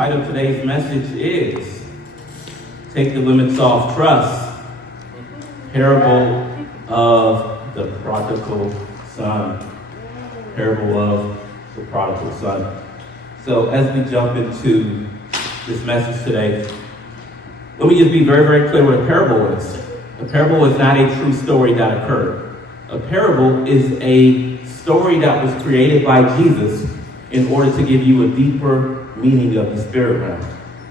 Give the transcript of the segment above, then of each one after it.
title of today's message is Take the Limits Off, Trust. Parable of the Prodigal Son. Parable of the Prodigal Son. So as we jump into this message today, let me just be very, very clear what a parable is. A parable is not a true story that occurred. A parable is a story that was created by Jesus in order to give you a deeper meaning of the spirit realm.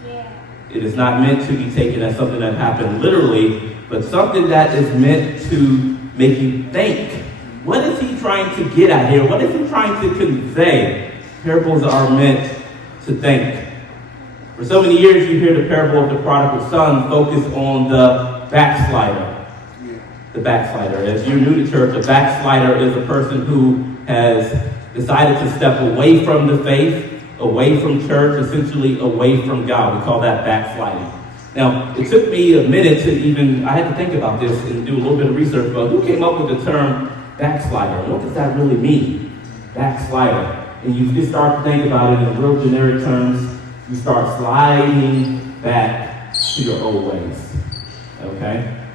Yeah. It is not meant to be taken as something that happened literally, but something that is meant to make you think. What is he trying to get at here? What is he trying to convey? Parables are meant to think. For so many years, you hear the parable of the prodigal son focus on the backslider. The backslider. As you're new to church, a backslider is a person who has decided to step away from the faith, away from church, essentially away from God. We call that backsliding. Now, it took me a minute to I had to think about this and do a little bit of research about who came up with the term backslider. What does that really mean? Backslider. And you just start to think about it in real generic terms. You start sliding back to your old ways. Okay?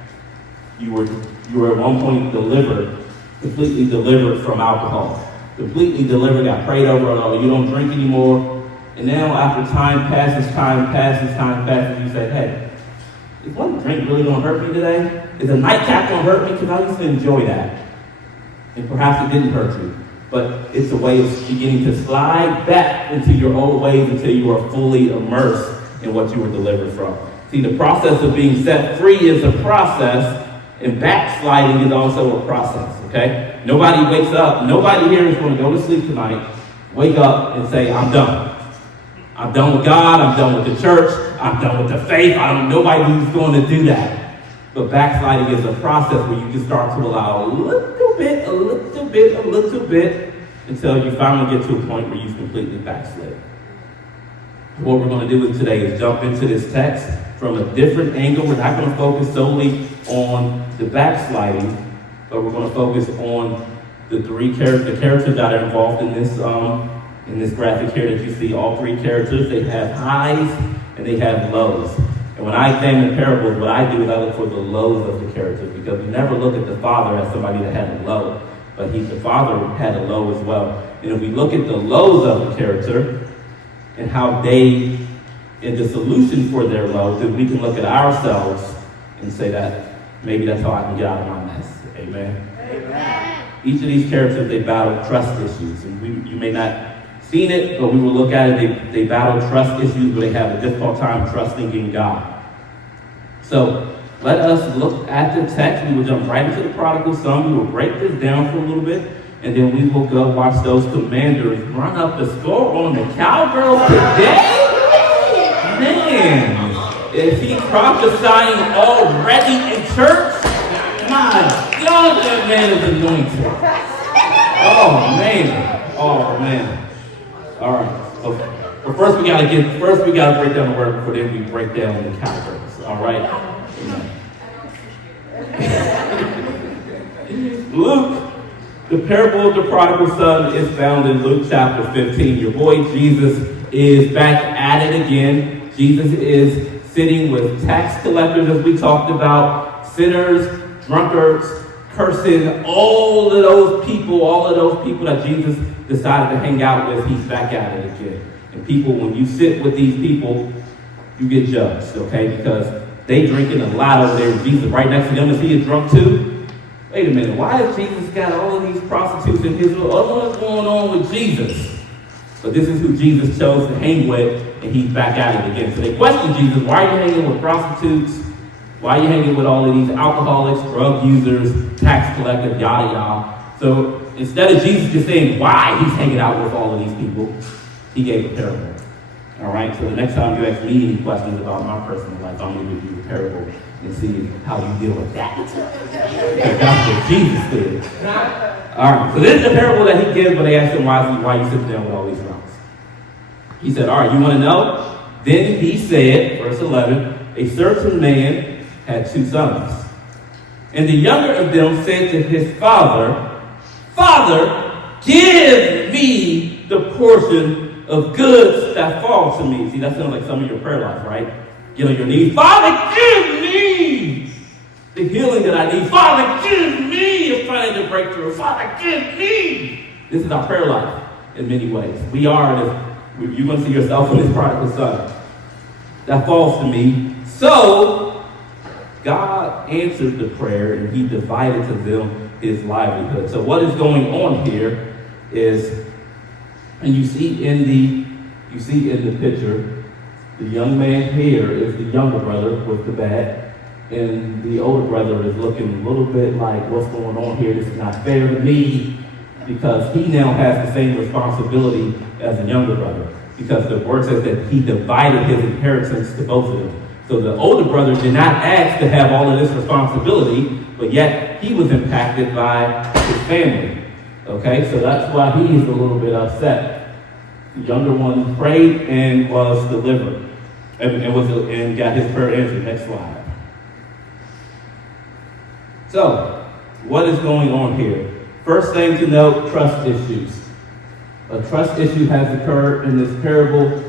You were at one point completely delivered from alcohol. Completely delivered, got prayed over, you don't drink anymore. And now after time passes, you say, hey, is one drink really going to hurt me today? Is a nightcap going to hurt me? Because I used to enjoy that. And perhaps it didn't hurt you. But it's a way of beginning to slide back into your old ways until you are fully immersed in what you were delivered from. See, the process of being set free is a process, and backsliding is also a process, okay? Nobody wakes up, nobody here is going to go to sleep tonight, wake up and say, I'm done. I'm done with God, I'm done with the church, I'm done with the faith. Nobody's going to do that. But backsliding is a process where you just start to allow a little bit, until you finally get to a point where you've completely backslid. What we're going to do today is jump into this text from a different angle. We're not going to focus solely on the backsliding, but we're going to focus on the characters that are involved in this graphic here that you see. All three characters, they have highs and they have lows. And when I examine parables, what I do is I look for the lows of the characters, because we never look at the father as somebody that had a low, but the father had a low as well. And if we look at the lows of the character and how and the solution for their low, then we can look at ourselves and say that maybe that's how I can get out of my mess. Amen. Amen. Each of these characters, they battle trust issues. And you may not seen it, but we will look at it. They battle trust issues where they have a difficult time trusting in God. So let us look at the text. We will jump right into the prodigal son. We will break this down for a little bit, and then we will go watch those Commanders run up the score on the Cowgirls today. Man, is he prophesying already in church? My God, that man is anointed. Oh man. All right. But first we gotta break down the word before then we break down the Cowgirls. All right. Luke, the parable of the prodigal son, is found in Luke chapter 15. Your boy Jesus is back at it again. Jesus is sitting with tax collectors, as we talked about, sinners, drunkards, cursing, all of those people that Jesus decided to hang out with. He's back at it again. And people, when you sit with these people, you get judged, okay? Because they drinking a lot over there, and Jesus right next to them. Is he a drunk too? Wait a minute, why has Jesus got all of these prostitutes in his little, what's going on with Jesus? But this is who Jesus chose to hang with, and he's back at it again. So they question Jesus, why are you hanging with prostitutes? Why are you hanging with all of these alcoholics, drug users, tax collectors, yada yada? So instead of Jesus just saying why he's hanging out with all of these people, he gave a parable. All right, so the next time you ask me any questions about my personal life, I'm going to give you a parable and see how you deal with that. Because that's what Jesus did. All right, so this is the parable that he gives when they ask him why you sit down with all these rocks. He said, all right, you want to know? Then he said, verse 11, a certain man had 2 sons. And the younger of them said to his father, Father, give me the portion of goods that fall to me. See, that sounds like some of your prayer life, right? Get on your knees. Father, give me the healing that I need. Father, give me a financial breakthrough. Father, give me. This is our prayer life in many ways. You're going to see yourself in this prodigal son. That falls to me. So, God answered the prayer and he divided to them his livelihood. So what is going on here is, and you see in the picture, the young man here is the younger brother with the bag, and the older brother is looking a little bit like, what's going on here? This is not fair to me, because he now has the same responsibility as the younger brother, because the word says that he divided his inheritance to both of them. So the older brother did not ask to have all of this responsibility, but yet he was impacted by his family. Okay, so that's why he is a little bit upset. The younger one prayed and was delivered, and got his prayer answered. Next slide. So, what is going on here? First thing to note, trust issues. A trust issue has occurred in this parable.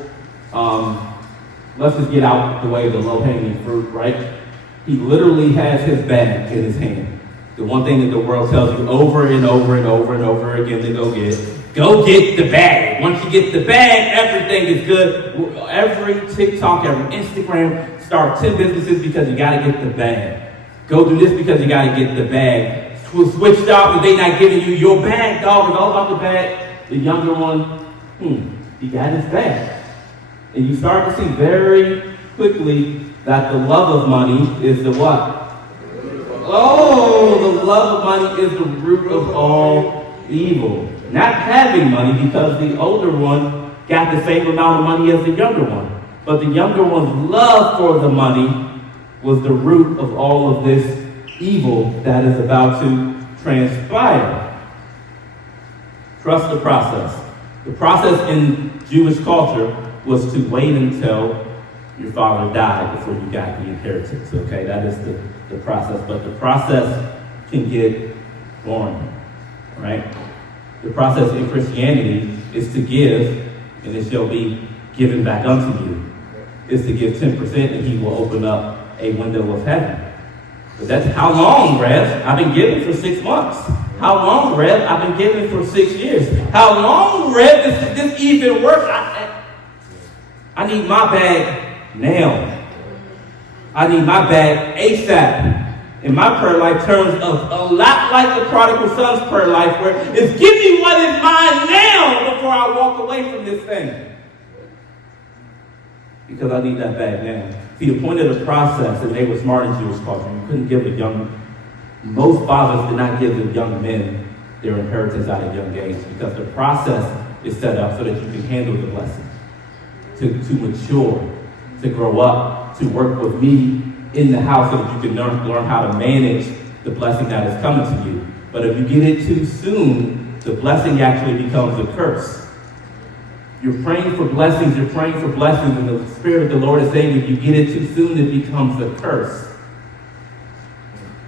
Let's just get out the way of the low-hanging fruit, right? He literally has his bag in his hand. The one thing that the world tells you over and over and over and over again to go get the bag. Once you get the bag, everything is good. Every TikTok, every Instagram, start 10 businesses because you got to get the bag. Go do this because you got to get the bag. Switch jobs if they not giving you your bag, dog. It's all about the bag. The younger one, he got his bag. And you start to see very quickly that the love of money is the what? Oh, the love of money is the root of all evil. Not having money, because the older one got the same amount of money as the younger one. But the younger one's love for the money was the root of all of this evil that is about to transpire. Trust the process. The process in Jewish culture was to wait until your father died before you got the inheritance. Okay, that is the process. But the process can get boring, right? The process in Christianity is to give, and it shall be given back unto you. Is to give 10%, and he will open up a window of heaven. But that's how long, Rev? I've been giving for 6 months. How long, Rev? I've been giving for 6 years. How long, Rev, does this even work? I need my bag now. I need my bag ASAP. And my prayer life turns a lot like the prodigal son's prayer life, where it's give me what is mine now before I walk away from this thing. Because I need that bag now. See, the point of the process, and they were smart in Jewish culture, you couldn't give most fathers did not give the young men their inheritance at a young age, because the process is set up so that you can handle the blessing. To mature, to grow up, to work with me in the house so that you can learn how to manage the blessing that is coming to you. But if you get it too soon, the blessing actually becomes a curse. You're praying for blessings, and the Spirit of the Lord is saying if you get it too soon, it becomes a curse.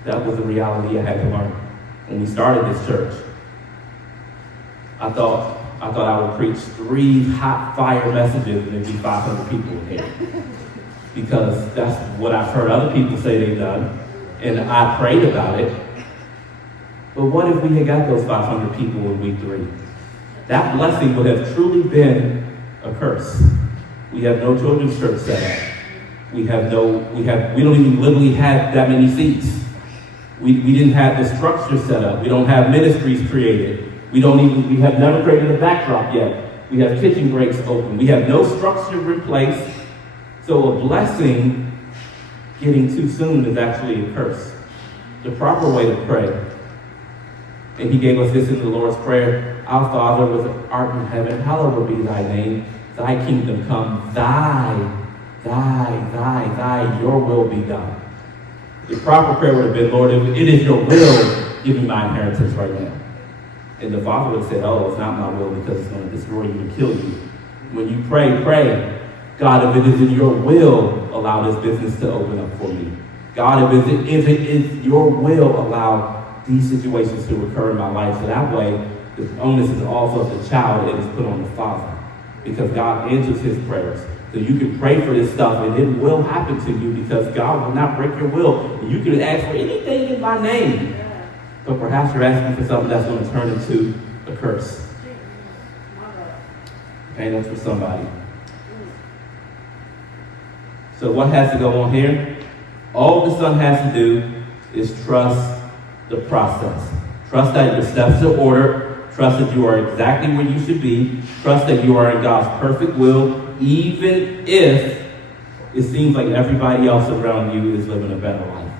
That was the reality I had to learn when we started this church. I thought I would preach 3 hot fire messages and there'd be 500 people in here. Because that's what I've heard other people say they've done. And I prayed about it. But what if we had got those 500 people in week 3? That blessing would have truly been a curse. We have no children's church set up. We don't even literally have that many seats. We didn't have the structure set up. We don't have ministries created. We have never created a backdrop yet. We have kitchen breaks open. We have no structure in place. So a blessing getting too soon is actually a curse. The proper way to pray. And he gave us this in the Lord's Prayer. Our Father, which art in heaven, hallowed be thy name. Thy kingdom come. Thy, your will be done. The proper prayer would have been, Lord, if it is your will, give me my inheritance right now. And the Father would have said, oh, it's not my will because it's going to destroy you and kill you. When you pray, God, if it is in your will, allow this business to open up for me. God, if it is your will, allow these situations to occur in my life. So that way, the onus is off of the child and is put on the father. because God answers his prayers. So you can pray for this stuff and it will happen to you because God will not break your will. And you can ask for anything in my name. But perhaps you're asking for something that's going to turn into a curse. Okay, that's for somebody. So what has to go on here? All the son has to do is trust the process. Trust that your steps are ordered. Trust that you are exactly where you should be. Trust that you are in God's perfect will, even if it seems like everybody else around you is living a better life.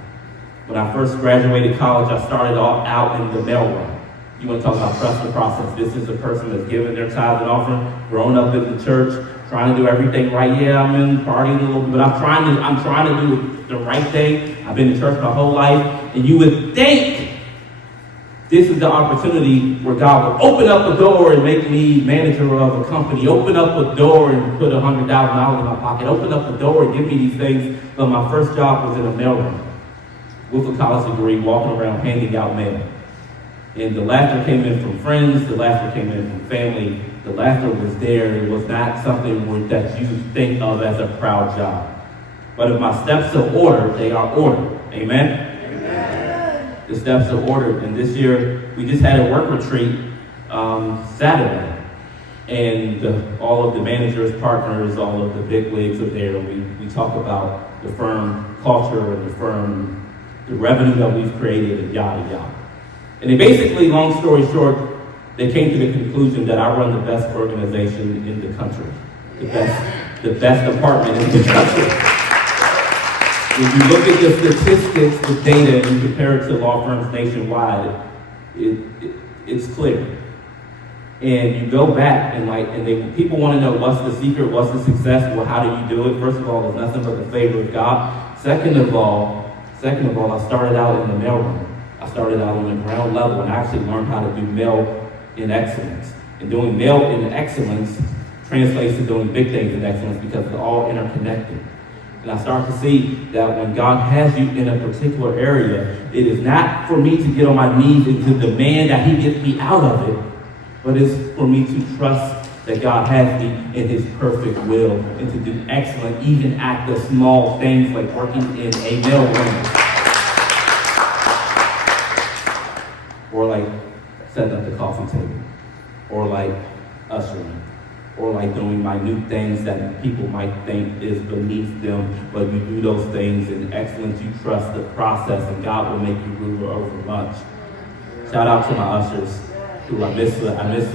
When I first graduated college, I started out in the mailroom. You want to talk about trust the process. This is a person that's giving their tithes and offering, growing up in the church, trying to do everything right. Yeah, I'm in partying a little bit, but I'm trying to do the right thing. I've been in church my whole life, and you would think this is the opportunity where God will open up the door and make me manager of a company. Open up a door and put $100,000 in my pocket. Open up the door and give me these things. But my first job was in a mailroom with a college degree, walking around handing out mail. And the laughter came in from friends. The laughter came in from family. The laughter was there. It was not something that you think of as a proud job. But if my steps are ordered, they are ordered. Amen? The steps are ordered. And this year, we just had a work retreat Saturday. And all of the managers, partners, all of the big wigs are there. We talk about the firm culture and the revenue that we've created, and yada, yada. And they basically, long story short, they came to the conclusion that I run the best organization in the country. The best department in the country. When you look at the statistics, the data, and you compare it to law firms nationwide, it's clear. And you go back and people want to know what's the secret, what's the success, well, how do you do it? First of all, it's nothing but the favor of God. Second of all, I started out in the mailroom. I started out on the ground level and actually learned how to do mail in excellence. And doing mail in excellence translates to doing big things in excellence because it's all interconnected. And I start to see that when God has you in a particular area, it is not for me to get on my knees and to demand that he gets me out of it, but it's for me to trust that God has me in his perfect will and to do excellent, even at the small things like working in a mailroom. Or like setting up the coffee table. Or like ushering. Or like doing minute things that people might think is beneath them, but you do those things in excellence. You trust the process, and God will make you ruler over much. Shout out to my ushers, who I missed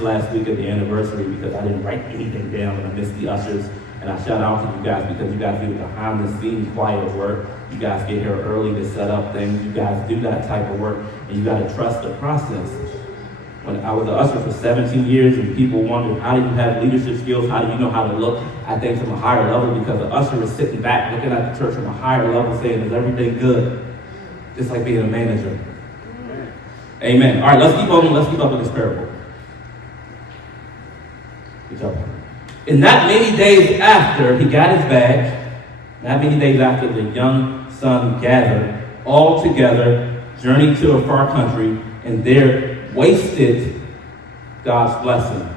last week at the anniversary because I didn't write anything down, and I missed the ushers. And I shout out to you guys because you guys do behind the scenes quiet work. You guys get here early to set up things. You guys do that type of work, and you got to trust the process. When I was an usher for 17 years and people wondered, how do you have leadership skills? How do you know how to look at things from a higher level? Because the usher is sitting back looking at the church from a higher level saying, is everything good? Just like being a manager. Amen. All right, let's keep up with this parable. Good job. And not many days after he got his bag, not many days after, the young son gathered all together, journeyed to a far country, and there wasted God's blessing.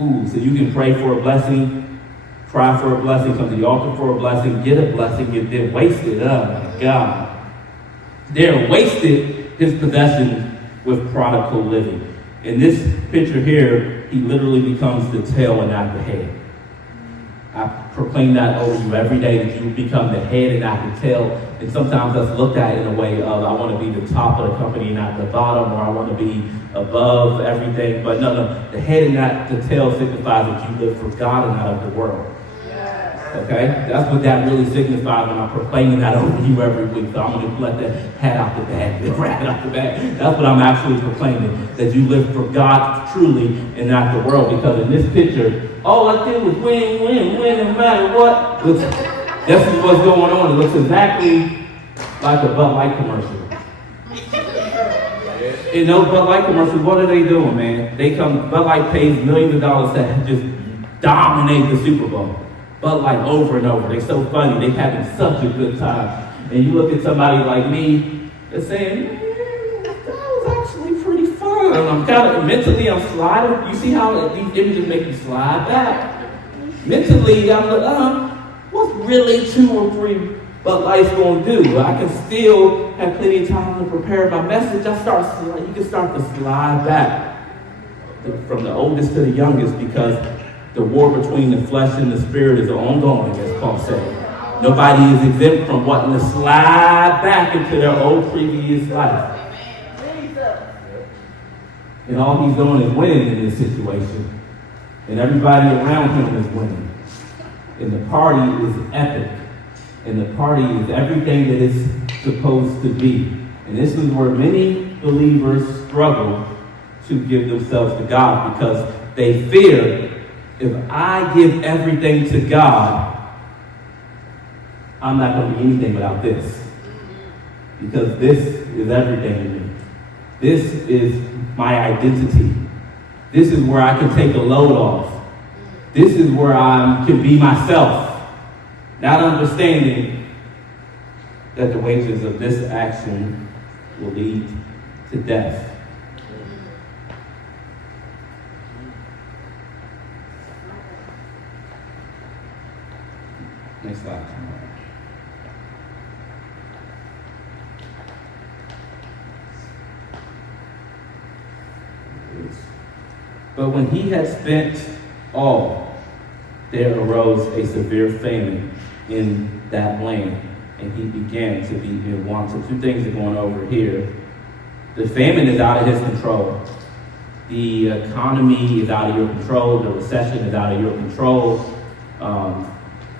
Ooh, so you can pray for a blessing, cry for a blessing, come to the altar for a blessing, get a blessing, and then waste it. Oh my God. There wasted his possession with prodigal living. In this picture here, he literally becomes the tail and not the head. I proclaim that over you every day, that you become the head and not the tail. And sometimes that's looked at in a way of, I want to be the top of the company, not the bottom, or I want to be above everything. But no, the head and not the tail signifies that you live for God and not of the world. Okay? That's what that really signifies when I'm proclaiming that over you every week. So I'm going to let that hat out the bag, the rat out the bag. That's what I'm actually proclaiming, that you live for God truly and not the world. Because in this picture, all I did was win, no matter what. This is what's going on. It looks exactly like a Bud Light commercial. In those Bud Light commercials, what are they doing, man? Bud Light pays millions of dollars to just dominate the Super Bowl. Bud Light over and over. They're so funny. They're having such a good time. And you look at somebody like me, they're saying, man, that was actually pretty fun. I'm kind of mentally, I'm sliding. You see how these images make you slide back? Mentally, I'm like, what's really 2 or 3 but life's going to do? I can still have plenty of time to prepare my message. You can start to slide back from the oldest to the youngest, because the war between the flesh and the spirit is ongoing, as Paul said. Nobody is exempt from wanting to slide back into their old previous life. And all he's doing is winning in this situation. And everybody around him is winning. And the party is epic. And the party is everything that it's supposed to be. And this is where many believers struggle to give themselves to God, because they fear, if I give everything to God, I'm not going to be anything without this. Because this is everything to me. This is my identity. This is where I can take a load off. This is where I can be myself. Not understanding that the wages of this action will lead to death. Next slide. But when he had spent all, there arose a severe famine in that land, and he began to be in want. So 2 things are going over here. The famine is out of his control. The economy is out of your control. The recession is out of your control.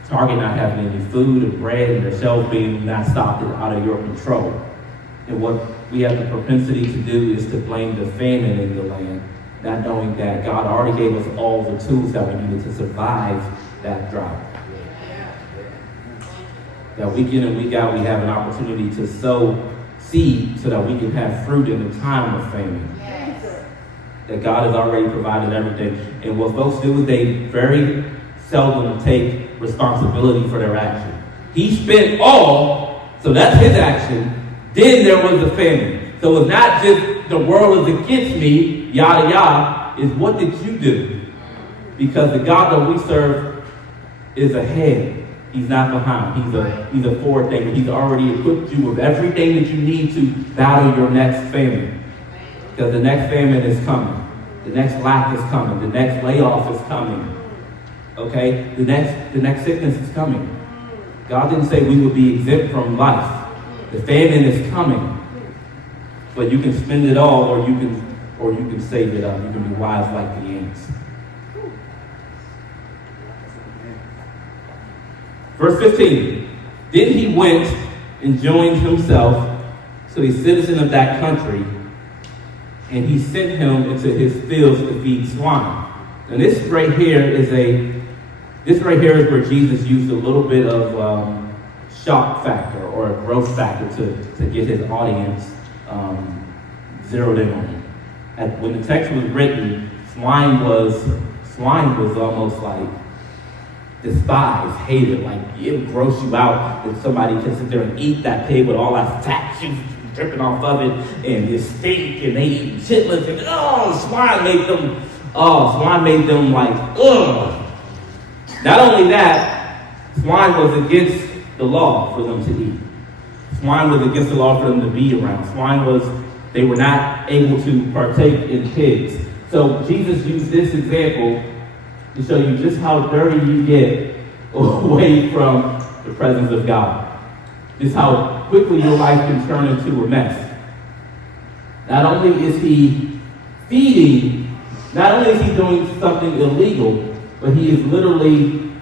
Target not having any food and bread, and their shelves being not stocked, is out of your control. And what we have the propensity to do is to blame the famine in the land, not knowing that God already gave us all the tools that we needed to survive that drought. That week in and week out, we have an opportunity to sow seed so that we can have fruit in the time of famine. Yes. That God has already provided everything. And what folks do is they very seldom take responsibility for their action. He spent all, so that's his action. Then there was the famine. So it's not just the world is against me, yada yada, is what did you do? Because the God that we serve is ahead. He's not behind. He's a forward thinker. He's already equipped you with everything that you need to battle your next famine. Because the next famine is coming. The next lack is coming. The next layoff is coming. Okay? The next sickness is coming. God didn't say we would be exempt from life. The famine is coming. But you can spend it all, or you can save it up. You can be wise like the ants. Verse 15. Then he went and joined himself to a citizen of that country, and he sent him into his fields to feed swine. And this right here is where Jesus used a little bit of shock factor or a growth factor to get his audience zeroed in on him. When the text was written, swine was almost like despised, hated. Like it would gross you out that somebody can sit there and eat that pig with all that fat juice dripping off of it, and it stink, and they eat chitlins, and swine made them like ugh. Not only that, swine was against the law for them to eat. Swine was against the law for them to be around. They were not able to partake in pigs. So Jesus used this example to show you just how dirty you get away from the presence of God. Just how quickly your life can turn into a mess. Not only is he feeding, not only is he doing something illegal, but he is literally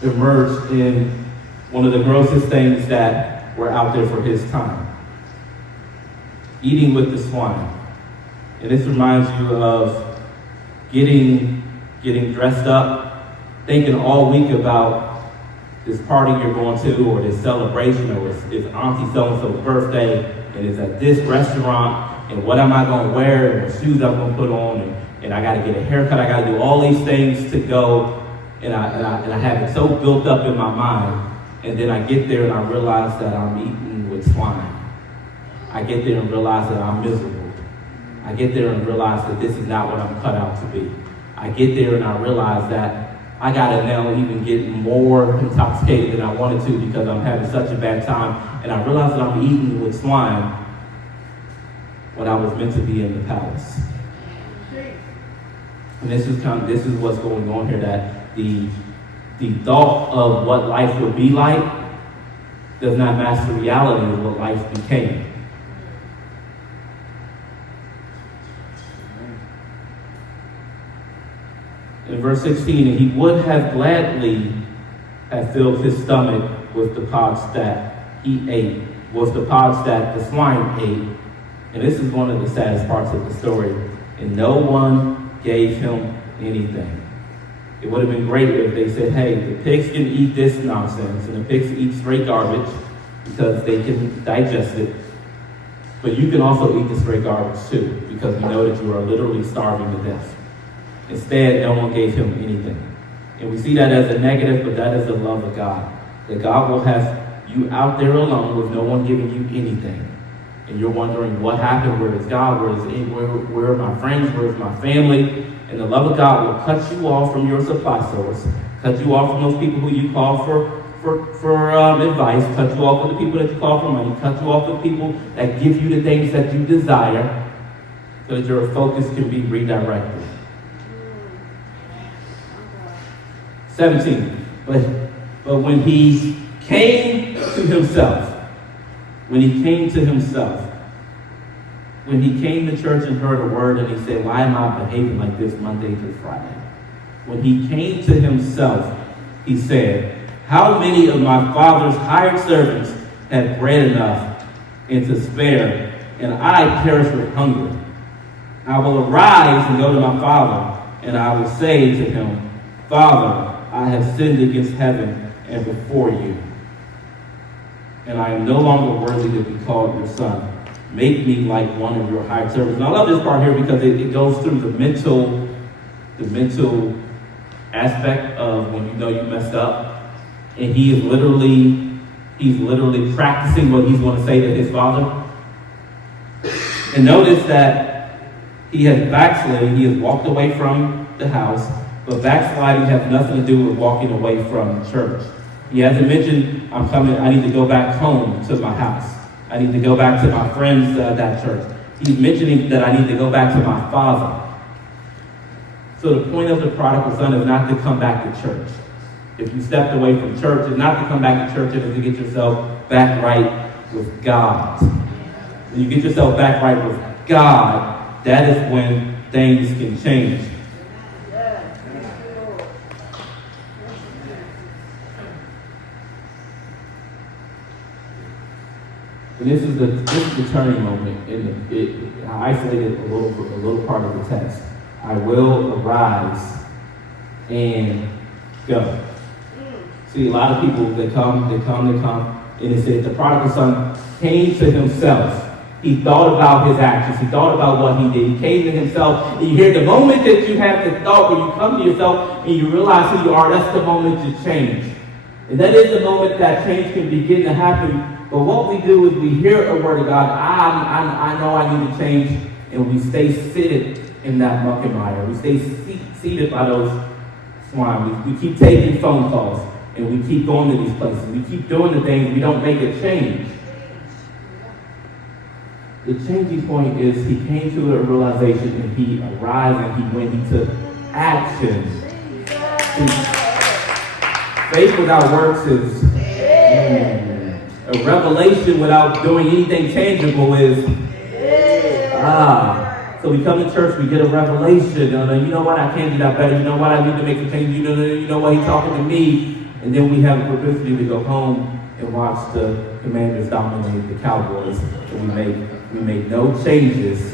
emerged in one of the grossest things that were out there for his time. Eating with the swine. And this reminds you of getting dressed up, thinking all week about this party you're going to, or this celebration, or it's Auntie so-and-so's birthday, and it's at this restaurant, and what am I going to wear, and what shoes I'm going to put on, and I got to get a haircut, I got to do all these things to go, and I have it so built up in my mind, and then I get there and I realize that I'm eating with swine. I get there and realize that I'm miserable. I get there and realize that this is not what I'm cut out to be. I get there and I realize that I gotta now even get more intoxicated than I wanted to because I'm having such a bad time. And I realize that I'm eating with swine when I was meant to be in the palace. And this is what's going on here, that the thought of what life would be like does not match the reality of what life became. In verse 16, and he would have gladly have filled his stomach with the pods that he ate, with the pods that the swine ate. And this is one of the saddest parts of the story. And no one gave him anything. It would have been great if they said, hey, the pigs can eat this nonsense, and the pigs eat straight garbage because they can digest it. But you can also eat the straight garbage too, because we know that you are literally starving to death. Instead, no one gave him anything. And we see that as a negative, but that is the love of God. That God will have you out there alone with no one giving you anything. And you're wondering what happened, where is God, where are my friends, where is my family? And the love of God will cut you off from your supply source, cut you off from those people who you call for advice, cut you off from the people that you call for money, cut you off from people that give you the things that you desire, so that your focus can be redirected. 17. But when he came to himself, when he came to church and heard a word and he said, why am I behaving like this Monday through Friday? When he came to himself, he said, how many of my father's hired servants have bread enough and to spare, and I perish with hunger? I will arise and go to my father, and I will say to him, Father, I have sinned against heaven and before you, and I am no longer worthy to be called your son. Make me like one of your hired servants. And I love this part here because it goes through the mental aspect of when you know you messed up. And he's literally practicing what he's going to say to his father. And notice that he has backslid. He has walked away from the house. But backsliding has nothing to do with walking away from church. He hasn't mentioned, I need to go back home to my house. I need to go back to my friends at that church. He's mentioning that I need to go back to my father. So the point of the prodigal son is not to come back to church. If you stepped away from church, it's not to come back to church, it is to get yourself back right with God. When you get yourself back right with God, that is when things can change. And this is the turning moment. I isolated a little part of the text. I will arise and go. See, a lot of people, they come, and it says the prodigal son came to himself. He thought about his actions. He thought about what he did. He came to himself. And you hear the moment that you have the thought, when you come to yourself and you realize who you are, that's the moment to change. And that is the moment that change can begin to happen. But what we do is we hear a word of God. I know I need to change. And we stay seated in that muck and mire. We stay seated by those swine. We keep taking phone calls. And we keep going to these places. We keep doing the things. We don't make a change. The changing point is he came to a realization and he arrived and he went into action. Faith without works is a revelation without doing anything tangible is So we come to church, we get a revelation. You know what, I can't do that better. You know what, I need to make a change. You know what, he's talking to me. And then we have a propensity to go home and watch the Commanders dominate the Cowboys. And we make no changes.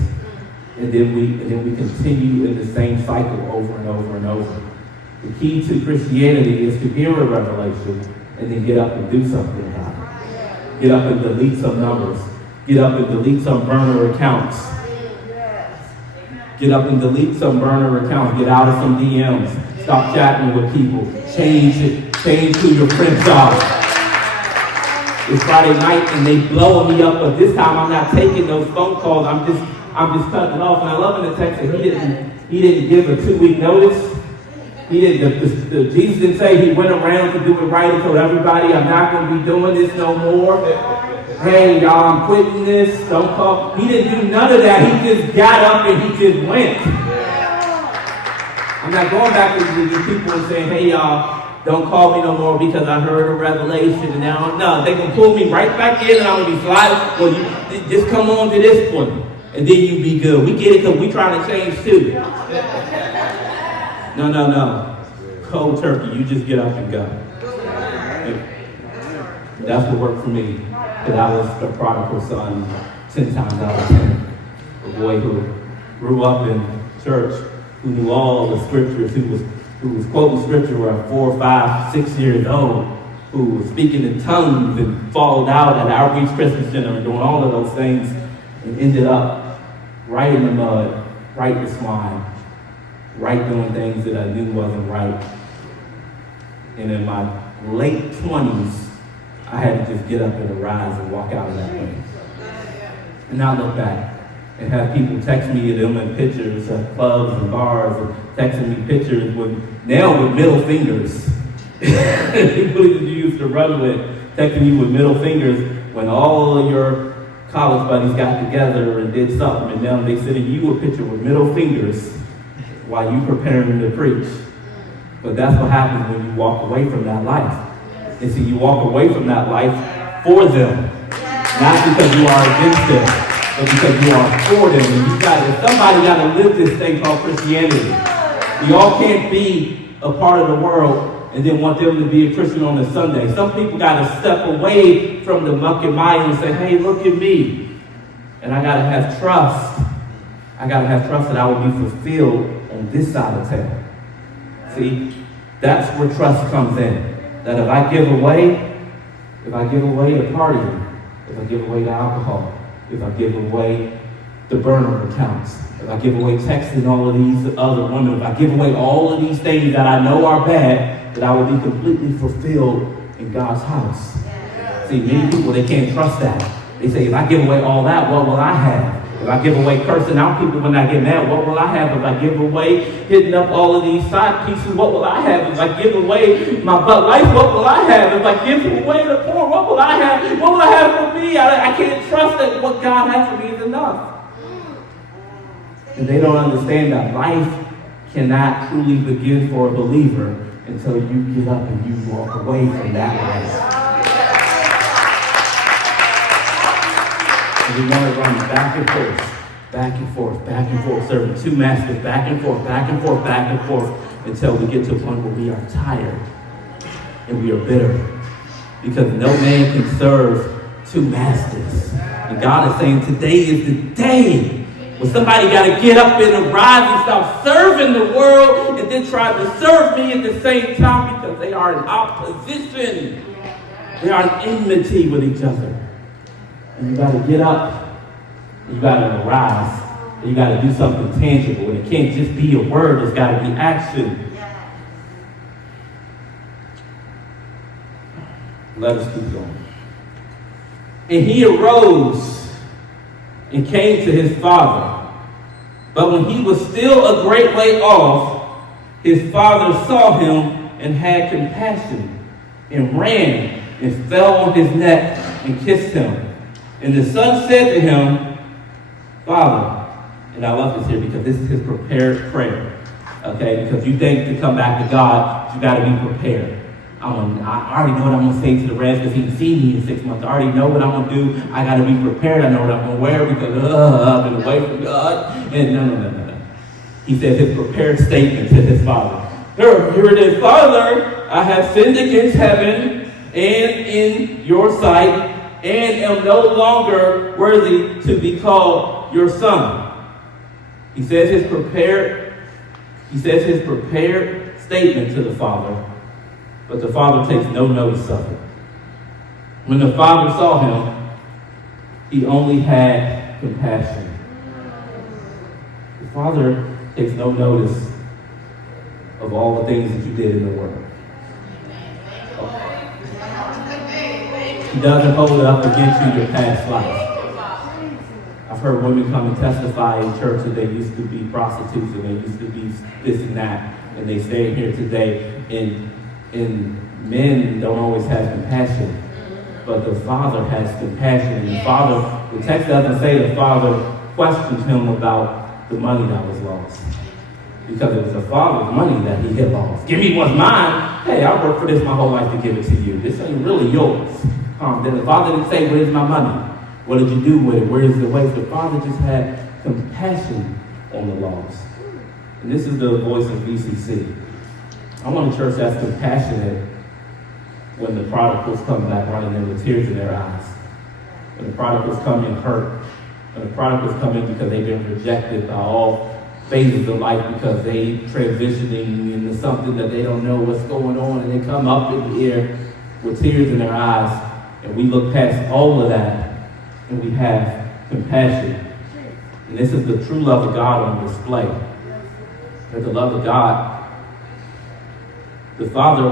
And then we continue in the same cycle over and over and over. The key to Christianity is to hear a revelation and then get up and do something about it. Get up and delete some numbers. Get up and delete some burner accounts. Get up and delete some burner accounts. Get out of some DMs. Stop chatting with people. Change who your friends are. It's Friday night and they blowing me up, but this time I'm not taking those phone calls. I'm just cutting it off. And I love in the text that he didn't give a 2-week notice. He didn't. Jesus didn't say he went around to do it right and told everybody, I'm not going to be doing this no more. Hey, y'all, I'm quitting this. Don't call. He didn't do none of that. He just got up and he just went. I'm not going back to these people and saying, hey, y'all, don't call me no more because I heard a revelation and now no, they're going to pull me right back in and I'm going to be sliding. Well, you just come on to this point and then you be good. We get it because we trying to change too. No. Cold turkey. You just get up and go. That's what worked for me. Because I was the prodigal son 10 times out of 10. A boy who grew up in church, who knew all the scriptures, who was quoting scripture at 4, 5, 6 years old, who was speaking in tongues and followed out at Outreach Christmas Center and doing all of those things and ended up right in the mud, right in the swine, right doing things that I knew wasn't right. And in my late 20s, I had to just get up and arise and walk out of that place. And now I look back and have people text me them in pictures of clubs and bars and texting me pictures with middle fingers. People that you used to run with, texting you with middle fingers when all of your college buddies got together and did something, and now they sending you a picture with middle fingers while you preparing to preach. But that's what happens when you walk away from that life. And see, you walk away from that life for them. Not because you are against them, but because you are for them. And somebody got to live this thing called Christianity. We all can't be a part of the world and then want them to be a Christian on a Sunday. Some people got to step away from the muck and mire and say, hey, look at me. And I got to have trust. I got to have trust that I will be fulfilled on this side of town. See, that's where trust comes in. That if I give away a party, if I give away the alcohol, if I give away the burner accounts, if I give away texting all of these other women, if I give away all of these things that I know are bad, that I will be completely fulfilled in God's house. See, many people, they can't trust that. They say, if I give away all that, what will I have? If I give away cursing out people when I get mad, what will I have? If I give away hitting up all of these side pieces, what will I have? If I give away my butt life, what will I have? If I give away the porn, what will I have? What will I have for me? I can't trust that what God has for me is enough. And they don't understand that life cannot truly begin for a believer until you get up and you walk away from that life. And we want to run back and forth, serving two masters, back and forth, until we get to a point where we are tired and we are bitter. Because no man can serve two masters. And God is saying today is the day when somebody got to get up and arise and stop serving the world and then try to serve me at the same time because they are in opposition. They are in enmity with each other. And you got to get up, and you got to arise, and you got to do something tangible. And it can't just be a word, it's got to be action. Let us keep going. And he arose and came to his father. But when he was still a great way off, his father saw him and had compassion and ran and fell on his neck and kissed him. And the son said to him, Father, and I love this here because this is his prepared prayer. Okay, because you think to come back to God, you got to be prepared. I already know what I'm going to say to the rest because he can see me in 6 months. I already know what I'm going to do. I got to be prepared. I know what I'm going to wear because I've been away from God. And no. He says his prepared statement to his father. Here it is. Father, I have sinned against heaven and in your sight, and am no longer worthy to be called your son. He says his prepared statement to the father, but the father takes no notice of it. When the father saw him, he only had compassion. The father takes no notice of all the things that you did in the world. He doesn't hold it up against you your past life. I've heard women come and testify in church that they used to be prostitutes and they used to be this and that, and they stand here today, and men don't always have compassion, but the Father has compassion. And the text doesn't say the Father questioned him about the money that was lost, because it was the Father's money that he had lost. Give me what's mine. Hey, I worked for this my whole life to give it to you. This ain't really yours. Then the Father didn't say, where's my money? What did you do with it? Where is the waste? The Father just had compassion on the lost. And this is the voice of VCC. I want a church that's compassionate when the prodigals come back running in with tears in their eyes. When the prodigals come in hurt. When the prodigals come in because they've been rejected by all phases of life because they transitioning into something that they don't know what's going on, and they come up in here with tears in their eyes, and we look past all of that and we have compassion. And this is the true love of God on display. That the love of God, the Father,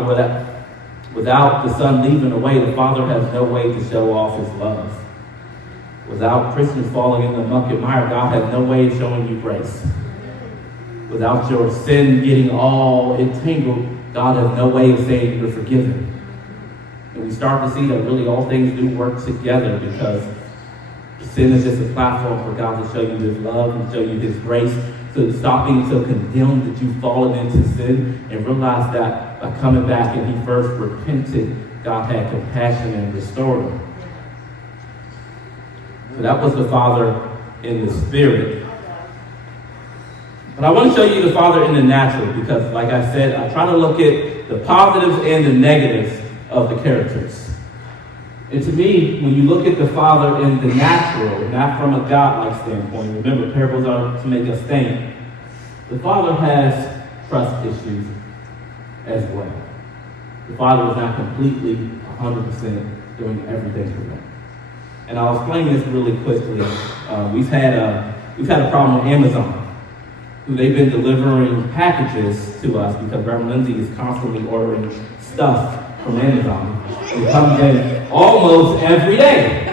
without the Son leaving away, the Father has no way to show off his love. Without Christians falling in the muck and mire, God has no way of showing you grace. Without your sin getting all entangled, God has no way of saying you're forgiven. And we start to see that really all things do work together, because sin is just a platform for God to show you his love and show you his grace. So stop being so condemned that you've fallen into sin, and realize that by coming back and he first repented, God had compassion and restored him. So that was the Father in the Spirit. But I want to show you the Father in the natural, because like I said, I try to look at the positives and the negatives of the characters. And to me, when you look at the Father in the natural, not from a God-like standpoint, remember, parables are to make us think, the Father has trust issues as well. The Father is not completely 100% doing everything for them. And I'll explain this really quickly. We've had a problem with Amazon. They've been delivering packages to us because Reverend Lindsay is constantly ordering stuff from Amazon. It comes in almost every day.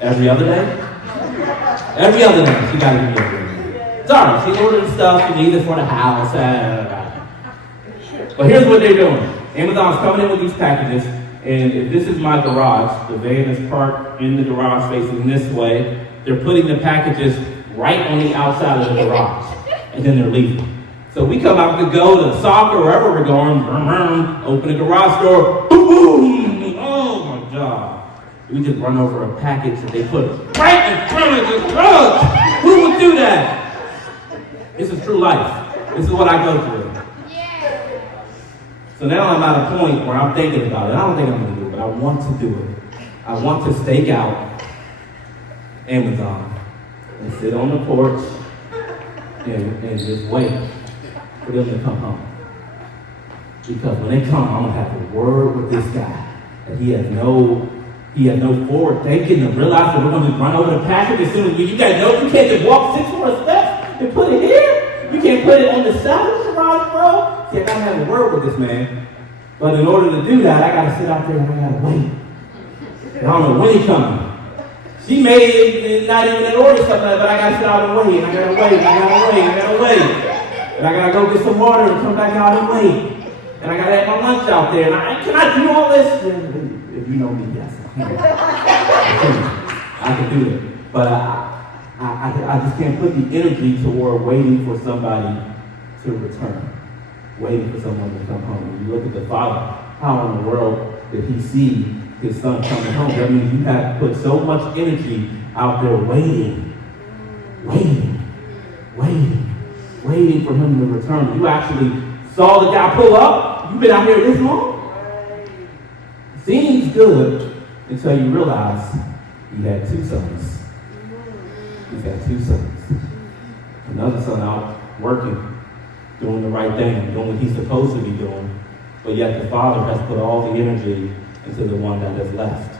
Every other day? Every other day. She got to be every day. Sorry, she's ordering stuff she needs for the house. But here's what they're doing. Amazon's coming in with these packages, and if this is my garage, the van is parked in the garage facing this way, they're putting the packages right on the outside of the garage, and then they're leaving. So we come out to go to soccer, wherever we're going, open the garage door, boom, oh my God. We just run over a package that they put right in front of the truck. Who would do that? This is true life. This is what I go through. So now I'm at a point where I'm thinking about it. I don't think I'm going to do it, but I want to do it. I want to stake out Amazon and sit on the porch and just wait for them to come home. Because when they come, I'm going to have a word with this guy. And he has no forward thinking to realize that we're going to run over the package as soon as you got to know you can't just walk 6 more steps and put it here. You can't put it on the side of the garage, bro. See, I got to have a word with this man. But in order to do that, I got to sit out there and I got to wait. And I don't know when he's coming. She may not even order something, but I got to sit out and wait. And I got to wait. And I got to wait. And I got to wait. And I got to go get some water and come back out and wait. And I got to have my lunch out there. And can I do all this? If you know me, yes. I can do it. But I just can't put the energy toward waiting for somebody to return. Waiting for someone to come home. When you look at the Father, how in the world did he see his Son coming home? That means you have to put so much energy out there waiting for him to return. You actually saw the guy pull up. You've been out here this long? Seems good until you realize he had 2 sons. He's got 2 sons. Another son out working, doing the right thing, doing what he's supposed to be doing. But yet the Father has put all the energy into the one that has left.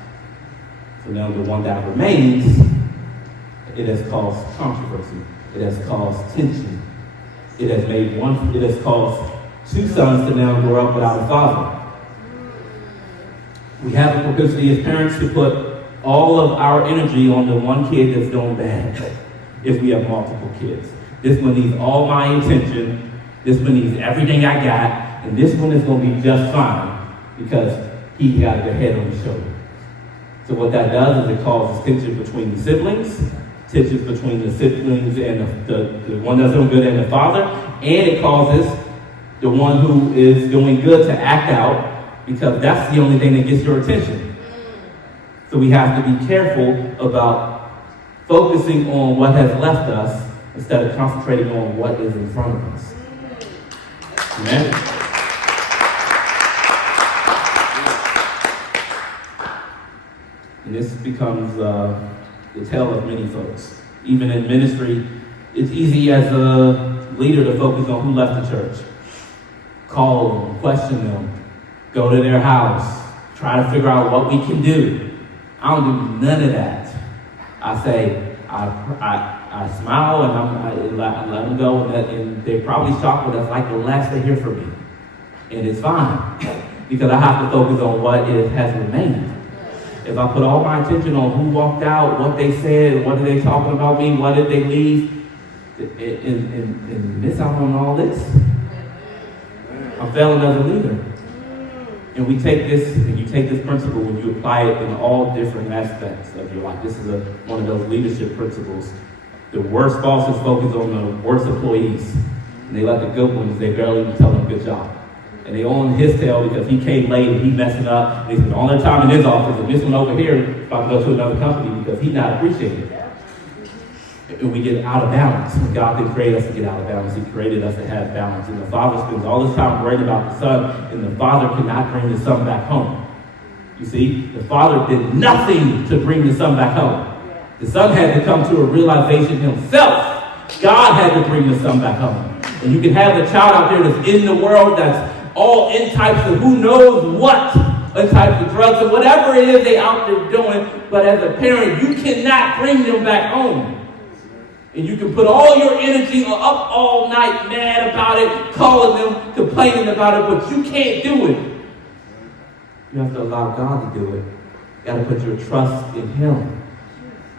So now the one that remains, it has caused controversy. It has caused tension. It has caused 2 sons to now grow up without a father. We have a propensity as parents to put all of our energy on the one kid that's doing bad if we have multiple kids. This one needs all my attention. This one needs everything I got. And this one is going to be just fine because he got the head on his shoulder. So what that does is it causes tension between the siblings, tensions between the siblings and the one that's doing good and the father, and it causes the one who is doing good to act out because that's the only thing that gets your attention. So we have to be careful about focusing on what has left us instead of concentrating on what is in front of us. Amen? And this becomes the tale of many folks. Even in ministry, it's easy as a leader to focus on who left the church. Call them, question them, go to their house, try to figure out what we can do. I don't do none of that. I say, I smile and I let them go, and they're probably shocked, but that's like the last they hear from me. And it's fine, because I have to focus on what has remained. If I put all my attention on who walked out, what they said, what are they talking about me, why did they leave, and miss out on all this, I'm failing as a leader. And we take this, and you take this principle when you apply it in all different aspects of your life. This is one of those leadership principles. The worst bosses focus on the worst employees. And they let the good ones, they barely even tell them good job. And they own his tail because he came late and he messing up. And they spend all their time in his office. And this one over here is about to go to another company because he's not appreciated. And we get out of balance. When God didn't create us to get out of balance. He created us to have balance. And the father spends all his time worried about the son, and the father cannot bring the son back home. You see, the father did nothing to bring the son back home. The son had to come to a realization himself. God had to bring the son back home. And you can have a child out there that's in the world that's all in types of who knows what, in types of drugs or whatever it is they out there doing. But as a parent, you cannot bring them back home. And you can put all your energy up all night mad about it, calling them, complaining about it, but you can't do it. You have to allow God to do it. You got to put your trust in Him.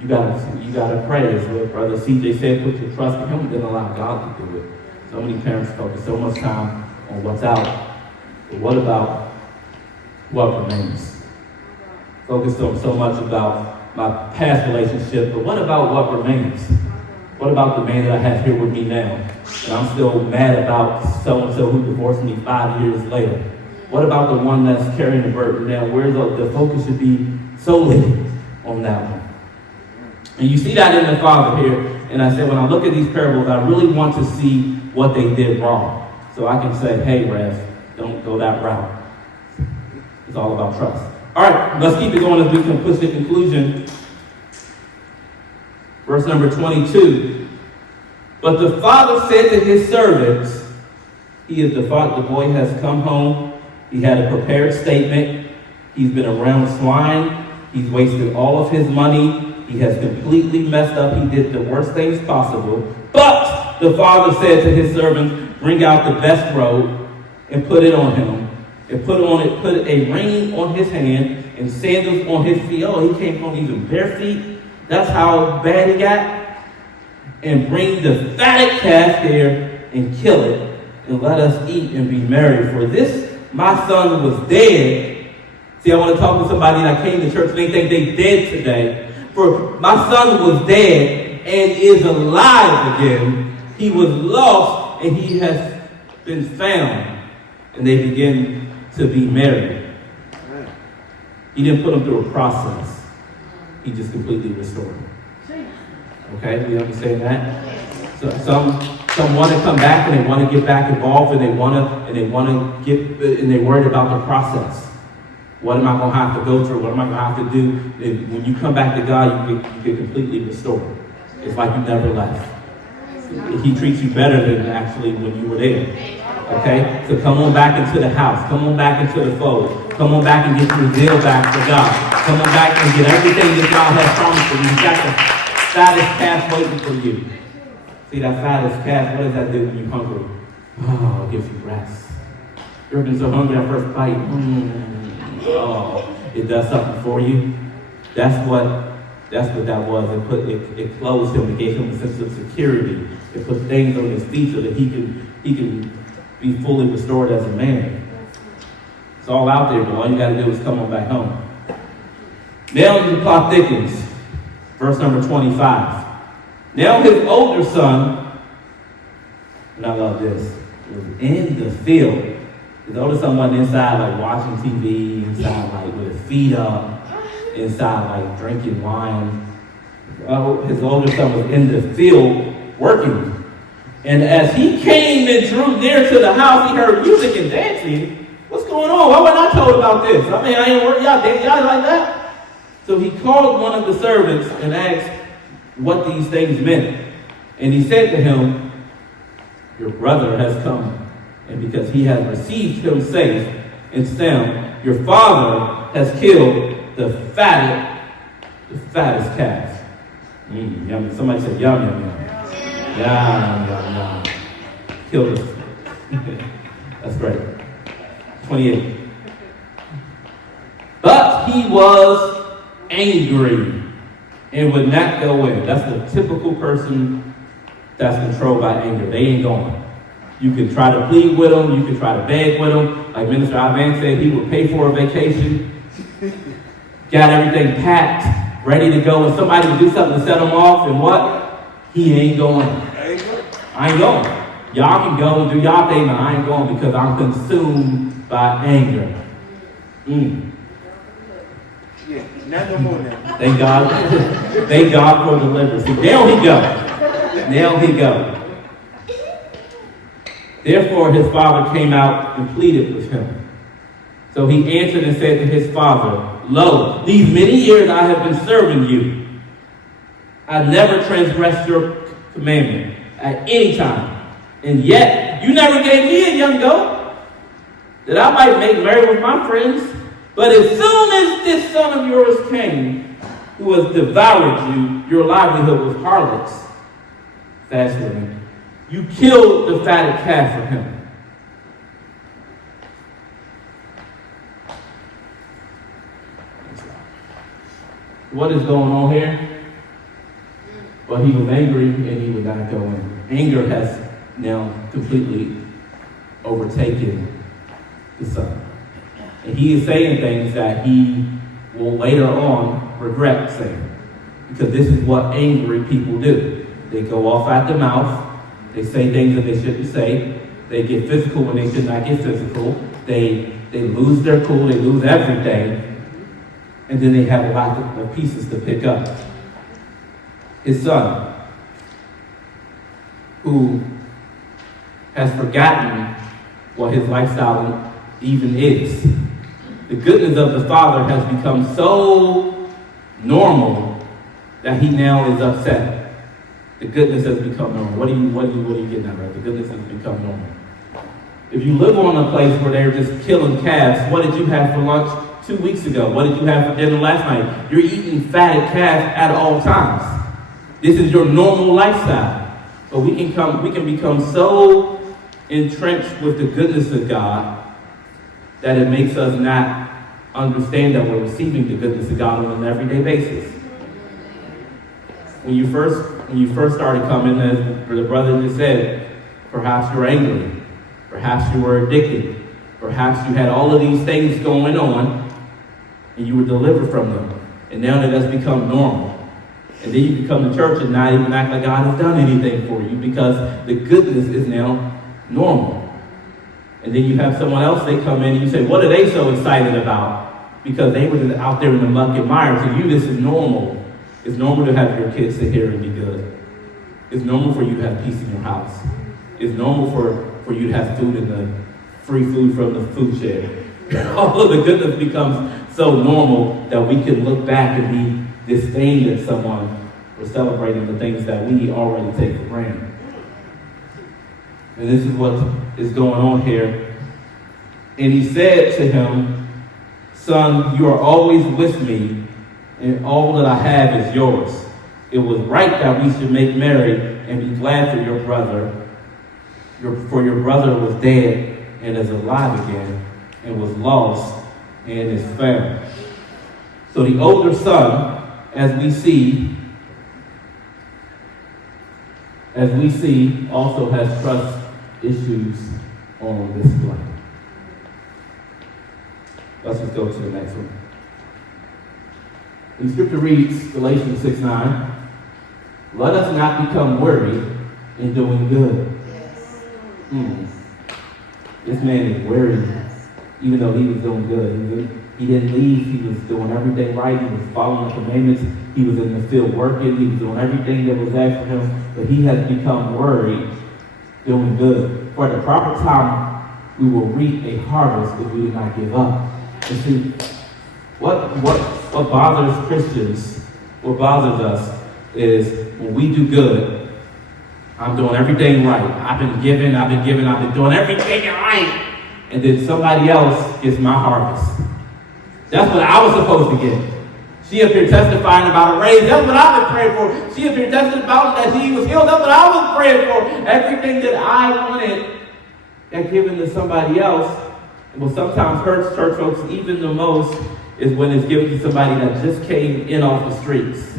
You got to pray. As what Brother CJ said, put your trust in Him and then allow God to do it. So many parents focus so much time on what's out. But what about what remains? Focus on so much about my past relationship, but what about what remains? What about the man that I have here with me now? And I'm still mad about so-and-so who divorced me 5 years later. What about the one that's carrying the burden now? Where the focus should be solely on that one. And you see that in the father here. And I said, when I look at these parables, I really want to see what they did wrong. So I can say, hey, Rev, don't go that route. It's all about trust. All right, let's keep it going as we can push the conclusion. Verse number 22. But the father said to his servants, the boy has come home. He had a prepared statement. He's been around swine. He's wasted all of his money. He has completely messed up. He did the worst things possible. But the father said to his servants, bring out the best robe and put it on him. And put a ring on his hand and sandals on his feet. Oh, he came home even bare feet. That's how bad he got. And bring the fatted calf here and kill it, and let us eat and be merry. For this, my son was dead. See, I want to talk to somebody that came to church and they think they dead today. For my son was dead and is alive again. He was lost and he has been found. And they begin to be merry. He didn't put them through a process. He just completely restored them. Okay, we understand that? So some want to come back and they want to get back involved and they're worried about the process. What am I going to have to go through? What am I going to have to do? When you come back to God, you get completely restored. It's like you never left. He treats you better than actually when you were there. Okay? So come on back into the house. Come on back into the fold. Come on back and get your zeal back for God. Come on back and get everything that God has promised for you. He's got the fattest calf waiting for you. See that fattest calf, what does that do when you're hungry? Oh, it gives you rest. You ever been so hungry that first bite? Oh. it does something for you. That's what that was. It clothed him. It gave him a sense of security. It put things on his feet so that he can be fully restored as a man. It's all out there, but all you got to do is come on back home. Now the plot thickens. Verse number 25. Now his older son, and I love this, was in the field. His older son wasn't inside like watching TV, inside like with his feet up, inside like drinking wine. His older son was in the field working. And as he came and drew near to the house, he heard music and dancing. What's going on? Why wasn't I told about this? I mean, I ain't working. Y'all like that? So he called one of the servants and asked what these things meant. And he said to him, your brother has come, and because he has received him safe and sound, your father has killed the fattest calf. Yum. Somebody said yum, yum, yum. Yum, yum, yum. Killed it. That's great. 28. But he was angry and would not go in. That's the typical person that's controlled by anger. They ain't going. You can try to plead with them. You can try to beg with them. Like Minister Ivan said, he would pay for a vacation. Got everything packed, ready to go. And somebody would do something to set him off. And what? He ain't going. I ain't going. Y'all can go and do y'all thing, but I ain't going because I'm consumed by anger. Yeah, not no more now. Thank God. Thank God for deliverance. See, there he go. There he go. Therefore his father came out and pleaded with him. So he answered and said to his father, lo, these many years I have been serving you. I never transgressed your commandment at any time. And yet you never gave me a young goat that I might make merry with my friends. But as soon as this son of yours came, who has devoured you, your livelihood with harlots, fast living, you killed the fatted calf for him. What is going on here? Well, he was angry and he would not go in. Anger has now completely overtaken the son. And he is saying things that he will later on regret saying. Because this is what angry people do. They go off at the mouth. They say things that they shouldn't say. They get physical when they should not get physical. They lose their cool. They lose everything. And then they have a lot of pieces to pick up. His son, who has forgotten what his lifestyle even is. The goodness of the father has become so normal that he now is upset. The goodness has become normal. What are you getting at, right? The goodness has become normal. If you live on a place where they're just killing calves, what did you have for lunch 2 weeks ago? What did you have for dinner last night? You're eating fatted calf at all times. This is your normal lifestyle. But we can become so entrenched with the goodness of God that it makes us not understand that we're receiving the goodness of God on an everyday basis. When you first started coming, as the brother just said, perhaps you were angry, perhaps you were addicted, perhaps you had all of these things going on, and you were delivered from them. And now that has become normal. And then you can come to church and not even act like God has done anything for you because the goodness is now normal. And then you have someone else, they come in and you say, what are they so excited about? Because they were out there in the muck and mire. To you, this is normal. It's normal to have your kids sit here and be good. It's normal for you to have peace in your house. It's normal for you to have food in the free food from the food shed. All of the goodness becomes so normal that we can look back and be disdained at someone for celebrating the things that we already take for granted. And this is what is going on here. And he said to him, son, you are always with me, and all that I have is yours. It was right that we should make merry and be glad for your brother. For your brother was dead and is alive again, and was lost and is found. So the older son, as we see, also has trust issues on display. Let's just go to the next one. The scripture reads, Galatians 6:9, let us not become weary in doing good. This man is weary, even though he was doing good. He didn't leave. He was doing everything right. He was following the commandments. He was in the field working. He was doing everything that was asked for him. But he has become worried doing good. For at the proper time, we will reap a harvest if we do not give up. And see, what bothers Christians, what bothers us is when we do good, I'm doing everything right. I've been doing everything right. And then somebody else gets my harvest. That's what I was supposed to get. She up here testifying about a raise. That's what I've been praying for. She up here testifying about that he was healed. That's what I was praying for. Everything that I wanted got given to somebody else. And what sometimes hurts church folks even the most is when it's given to somebody that just came in off the streets.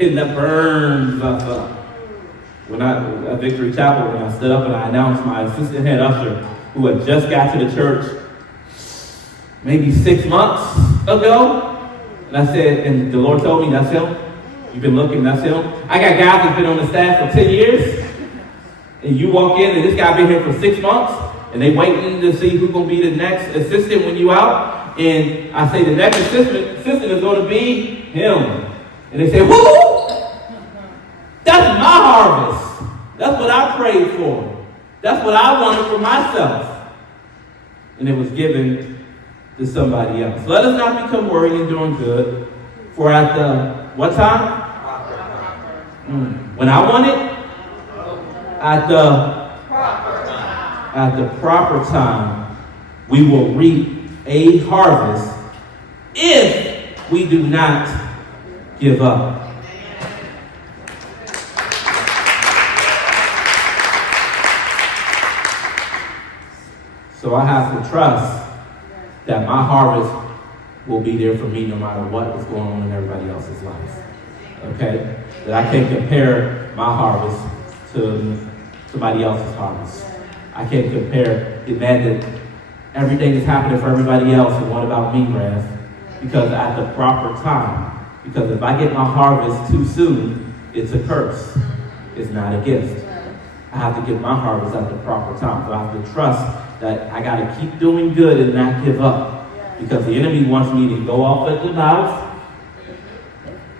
And that burns us up. When at Victory Chapel, when I stood up and I announced my assistant head usher, who had just got to the church maybe 6 months ago, and I said, and the Lord told me, that's him. You've been looking, that's him. I got guys that's been on the staff for 10 years, and you walk in and this guy been here for 6 months, and they waiting to see who's going to be the next assistant when you out, and I say the next assistant is going to be him. And they say, woo! That's my harvest. That's what I prayed for. That's what I wanted for myself. And it was given to somebody else. Let us not become worried in doing good. For at the, what time? When I want it? At the proper time, we will reap a harvest if we do not give up. So I have to trust that my harvest will be there for me no matter what is going on in everybody else's life. Okay? That I can't compare my harvest to somebody else's harvest. I can't compare, get mad that everything is happening for everybody else and what about me, Raph? Because at the proper time. Because if I get my harvest too soon, it's a curse. It's not a gift. I have to get my harvest at the proper time. So I have to trust that I got to keep doing good and not give up. Because the enemy wants me to go off at the mouth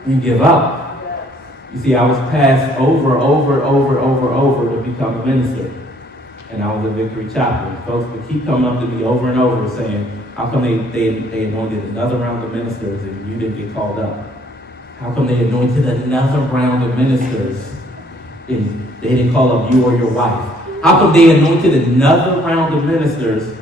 and give up. You see, I was passed over to become a minister. And I was at Victory Chapel. And folks would keep coming up to me over and over saying, how come they anointed another round of ministers and you didn't get called up? How come they anointed another round of ministers and they didn't call up you or your wife? How come they anointed another round of ministers?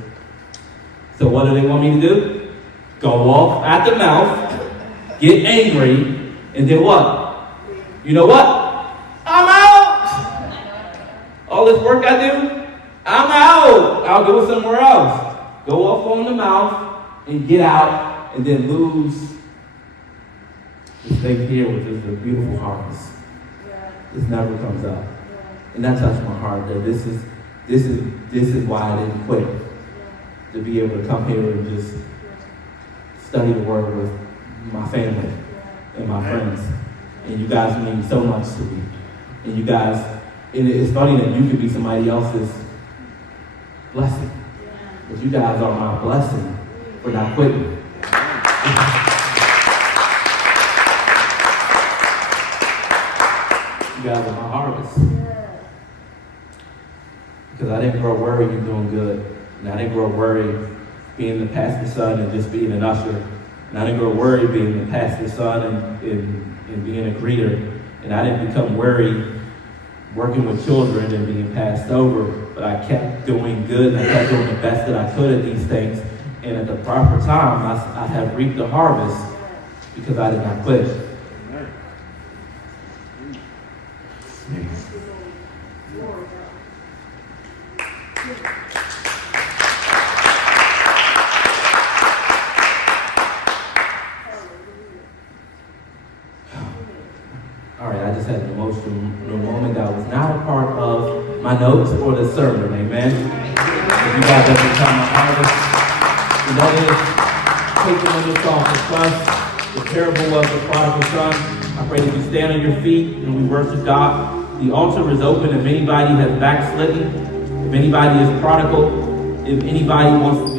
So what do they want me to do? Go off at the mouth, get angry, and then what? You know what? I'm out! All this work I do, I'm out! I'll do it somewhere else. Go off on the mouth and get out, and then lose this thing here, which is the beautiful harvest. This never comes up. And that touched my heart that this is why I didn't quit. To be able to come here and just study the word with my family and my friends. And you guys mean so much to me. And you guys, and it's funny that you could be somebody else's blessing. But you guys are my blessing for not quitting. You guys are my harvest. Because I didn't grow worried in doing good. And I didn't grow worried being the pastor's son and just being an usher. And I didn't grow worried being the pastor's son and being a greeter. And I didn't become worried working with children and being passed over. But I kept doing good and I kept doing the best that I could at these things. And at the proper time, I have reaped the harvest because I did not quit. All right, I just had an emotional moment that was not a part of my notes or the sermon, amen? If you guys ever become my harvest, and that is take the limits off the trust, the parable of the prodigal son. I pray that you stand on your feet and we worship God. The altar is open if anybody has backslidden, if anybody is prodigal, if anybody wants